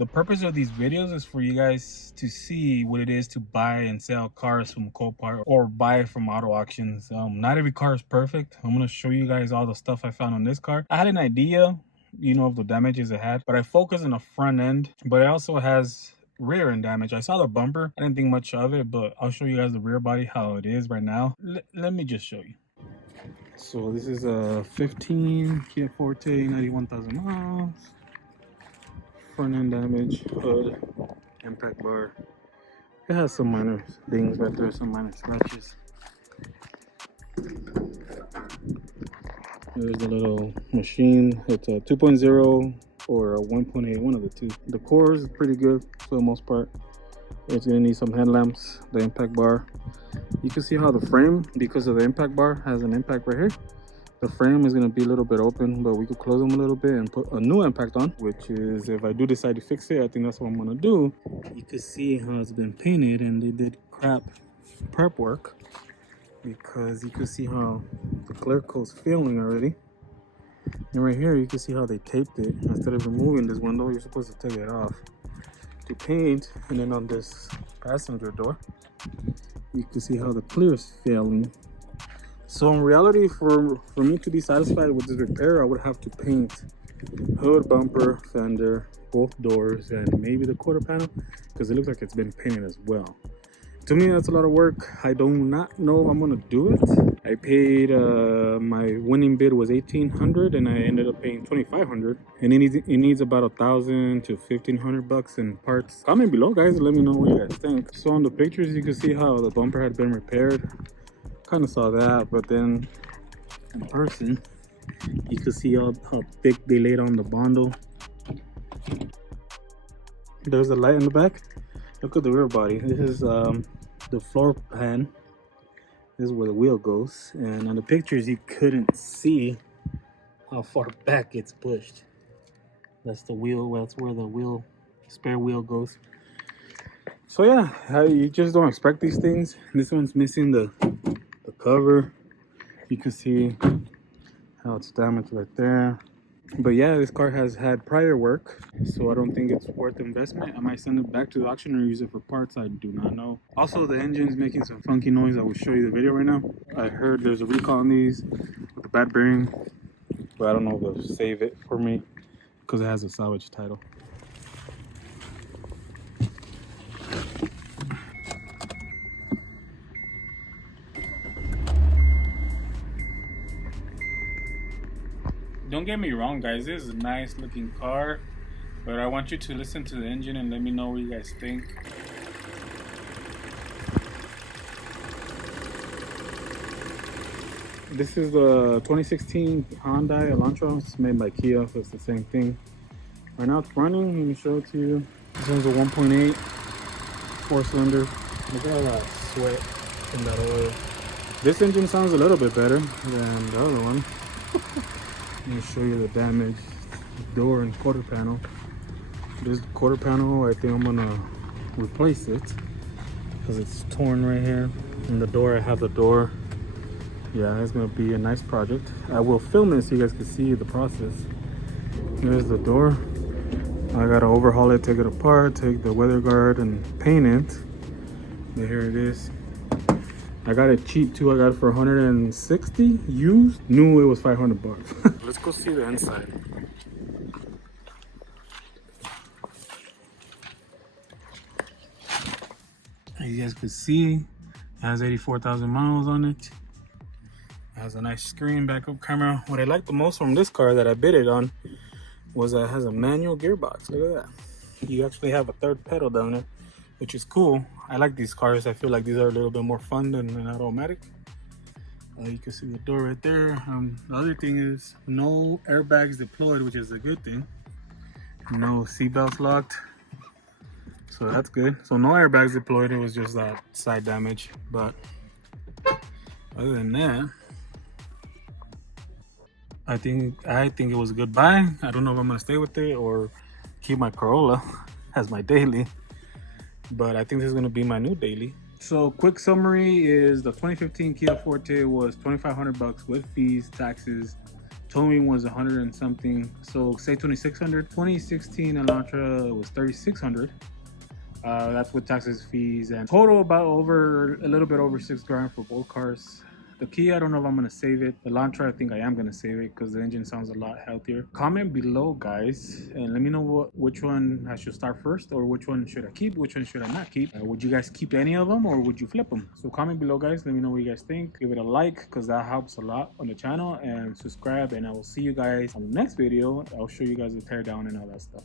The purpose of these videos is for you guys to see what it is to buy and sell cars from Copart or buy from auto auctions. Not every car is perfect. I'm going to show you guys all the stuff I found on this car. I had an idea, you know, of the damages it had, but I focused on the front end, but it also has rear end damage. I saw the bumper. I didn't think much of it, but I'll show you guys the rear body, how it is right now. Let me just show you. So this is a 15 Kia Forte, 91,000 miles. Front end damage, hood, impact bar. It has some minor things right there, some minor scratches. There's the little machine. It's a 2.0 or a 1.8, one of the two. The core is pretty good for the most part. It's gonna need some headlamps, the impact bar. You can see how the frame, because of the impact bar, has an impact right here. The frame is going to be a little bit open, but we could close them a little bit and put a new impact on, which is, if I do decide to fix it, I think that's what I'm going to do. You can see how it's been painted, and they did crap prep work, because you can see how the clear coat's feeling already. And right here, you can see how they taped it. Instead of removing this window, you're supposed to take it off to paint. And then on this passenger door, you can see how the clear is failing. So in reality, for me to be satisfied with this repair, I would have to paint hood, bumper, fender, both doors, and maybe the quarter panel, because it looks like it's been painted as well. To me, that's a lot of work. I do not know if I'm gonna do it. I paid, my winning bid was $1,800, and I ended up paying $2,500, and it needs about $1,000 to $1,500 in parts. Comment below, guys, and let me know what you guys think. So on the pictures, you can see how the bumper had been repaired. Kind of saw that, but then in person you can see how thick they laid on the bundle. There's a light in the back. Look at the rear body. This is the floor pan. This is where the wheel goes, and on the pictures you couldn't see how far back it's pushed. That's the wheel. That's where the spare wheel goes. So yeah, you just don't expect these things. This one's missing the cover. You can see how it's damaged right there. But yeah, this car has had prior work, so I don't think it's worth the investment. I might send it back to the auction or use it for parts. I do not know. Also, the engine's making some funky noise. I will show you the video right now. I heard there's a recall on these with a bad bearing, but I don't know if they'll save it for me because it has a salvage title. Don't get me wrong, guys, this is a nice looking car, but I want you to listen to the engine and let me know what you guys think. This is the 2016 Hyundai Elantra. It's made by Kia, so it's the same thing. Right now it's running. Let me show it to you. This one's a 1.8 4-cylinder. Look at all that sweat in that oil. This engine sounds a little bit better than the other one. Let me show you the damage. Door and quarter panel. This quarter panel, I think I'm gonna replace it because it's torn right here. And the door, I have the door. Yeah, it's gonna be a nice project. I will film it so you guys can see the process. Here's the door. I gotta overhaul it, take it apart, take the weather guard and paint it. And here it is. I got it cheap too. I got it for 160 used. New it was 500 bucks. Let's go see the inside. As you guys can see, it has 84,000 miles on it. It has a nice screen, backup camera. What I like the most from this car that I bid it on was that it has a manual gearbox. Look at that. You actually have a third pedal down there, which is cool. I like these cars. I feel like these are a little bit more fun than an automatic. You can see the door right there. The other thing is no airbags deployed, which is a good thing. No seatbelts locked, so that's good. So no airbags deployed. It was just that side damage. But other than that, I think it was a good buy. I don't know if I'm gonna stay with it or keep my Corolla as my daily. But I think this is gonna be my new daily. So quick summary is the 2015 Kia Forte was 2,500 bucks with fees, taxes, Towing was 100 and something. So say 2600. 2016 Elantra was 3600. That's with taxes, fees, and total about over a little bit over 6 grand for both cars. The Kia, I don't know if I'm gonna save it. The Elantra, I think I am gonna save it because the engine sounds a lot healthier. Comment below, guys, and let me know which one I should start first, or which one should I keep, which one should I not keep. Would you guys keep any of them, or would you flip them? So comment below, guys. Let me know what you guys think. Give it a like because that helps a lot on the channel, and subscribe. And I will see you guys on the next video. I'll show you guys the teardown and all that stuff.